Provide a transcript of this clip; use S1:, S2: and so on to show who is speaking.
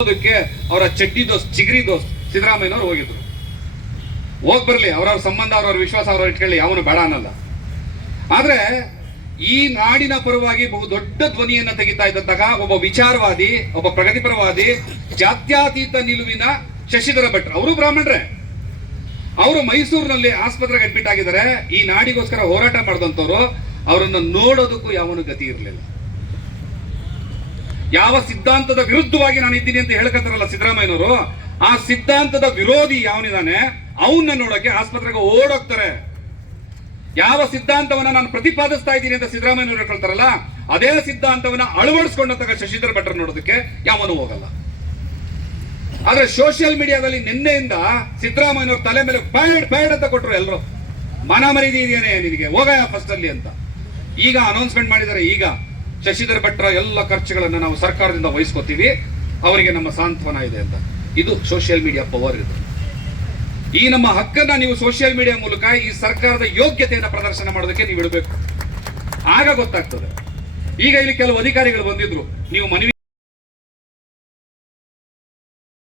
S1: ಅವರ ಚಡ್ಡಿ ದೋಸ್ ಚಿಗರಿ ದೋಸ್ ಸಿದ್ದರಾಮಯ್ಯನವರು ಹೋಗಿದ್ರು. ಹೋಗ್ ಬರ್ಲಿ, ಅವ್ರವ್ರ ಸಂಬಂಧ, ಅವ್ರವ್ರ ವಿಶ್ವಾಸ, ಅವ್ರವ್ರ ಇಟ್ಕೊಳ್ಳಿ, ಯಾವನು ಬೇಡ ಅನ್ನಲ್ಲ. ಆದ್ರೆ ಈ ನಾಡಿನ ಪರವಾಗಿ ಬಹು ದೊಡ್ಡ ಧ್ವನಿಯನ್ನ ತೆಗಿತಾ ಇದ್ದಂತಹ ಒಬ್ಬ ವಿಚಾರವಾದಿ, ಒಬ್ಬ ಪ್ರಗತಿಪರವಾದಿ, ಜಾತ್ಯತೀತ ನಿಲುವಿನ ಶಶಿಧರ ಭಟ್. ಅವರು ಬ್ರಾಹ್ಮಣರೇ. ಅವರು ಮೈಸೂರಿನಲ್ಲಿ ಆಸ್ಪತ್ರೆಗೆ ಅಡ್ಮಿಟ್ ಆಗಿದ್ದಾರೆ. ಈ ನಾಡಿಗೋಸ್ಕರ ಹೋರಾಟ ಮಾಡಿದಂಥವ್ರು, ಅವರನ್ನ ನೋಡೋದಕ್ಕೂ ಯಾವನು ಗತಿ ಇರಲಿಲ್ಲ. ಯಾವ ಸಿದ್ಧಾಂತದ ವಿರುದ್ಧವಾಗಿ ನಾನು ಇದ್ದೀನಿ ಅಂತ ಹೇಳ್ಕತ್ತಾರಲ್ಲ ಸಿದ್ದರಾಮಯ್ಯನವರು, ಆ ಸಿದ್ಧಾಂತದ ವಿರೋಧಿ ಯಾವನಿದಾನೆ ಅವನ್ನ ನೋಡಕ್ಕೆ ಆಸ್ಪತ್ರೆಗೆ ಓಡೋಗ್ತಾರೆ. ಯಾವ ಸಿದ್ಧಾಂತವನ್ನ ನಾನು ಪ್ರತಿಪಾದಿಸ್ತಾ ಇದ್ದೀನಿ ಅಂತ ಸಿದ್ದರಾಮಯ್ಯನವರು ಹೇಳ್ಕೊಳ್ತಾರಲ್ಲ, ಅದೇ ಸಿದ್ಧಾಂತವನ್ನ ಅಳವಡಿಸಿಕೊಂಡಂತ ಶಶಿಧರ್ ಭಟ್ರ ನೋಡೋದಕ್ಕೆ ಯಾವನು ಹೋಗಲ್ಲ. ಆದ್ರೆ ಸೋಷಿಯಲ್ ಮೀಡಿಯಾದಲ್ಲಿ ನಿನ್ನೆಯಿಂದ ಸಿದ್ದರಾಮಯ್ಯನವ್ರ ತಲೆ ಮೇಲೆ ಬ್ಯಾಡ್ ಬ್ಯಾಡ್ ಅಂತ ಕೊಟ್ರು ಎಲ್ಲರೂ ಮನ ಮರಿದಿ ನಿನಗೆ? ಹೋಗಯ ಫಸ್ಟ್ ಅಲ್ಲಿ ಅಂತ. ಈಗ ಅನೌನ್ಸ್ಮೆಂಟ್ ಮಾಡಿದ್ದಾರೆ ಈಗ. ಶಶಿಧರ್ ಭಟ್ರ ಎಲ್ಲ ಖರ್ಚುಗಳನ್ನು ನಾವು ಸರ್ಕಾರದಿಂದ ವಹಿಸ್ಕೋತೀವಿ. ಅವರಿಗೆ ನಮ್ಮ ಸಾಂತ್ವನ ಇದೆ ಅಂತ. ಇದು ಸೋಷಿಯಲ್ ಮೀಡಿಯಾ ಪವರ್ ಇದು. ಈ ನಮ್ಮ ಹಕ್ಕನ್ನ ನೀವು ಸೋಷಿಯಲ್ ಮೀಡಿಯಾ ಮೂಲಕ ಈ ಸರ್ಕಾರದ ಯೋಗ್ಯತೆಯನ್ನು ಪ್ರದರ್ಶನ ಮಾಡೋದಕ್ಕೆ ನೀವು ಇಡಬೇಕು. ಆಗ ಗೊತ್ತಾಗ್ತದೆ. ಈಗ ಇಲ್ಲಿ ಕೆಲವು ಅಧಿಕಾರಿಗಳು ಬಂದಿದ್ರು. ನೀವು ಮನವಿ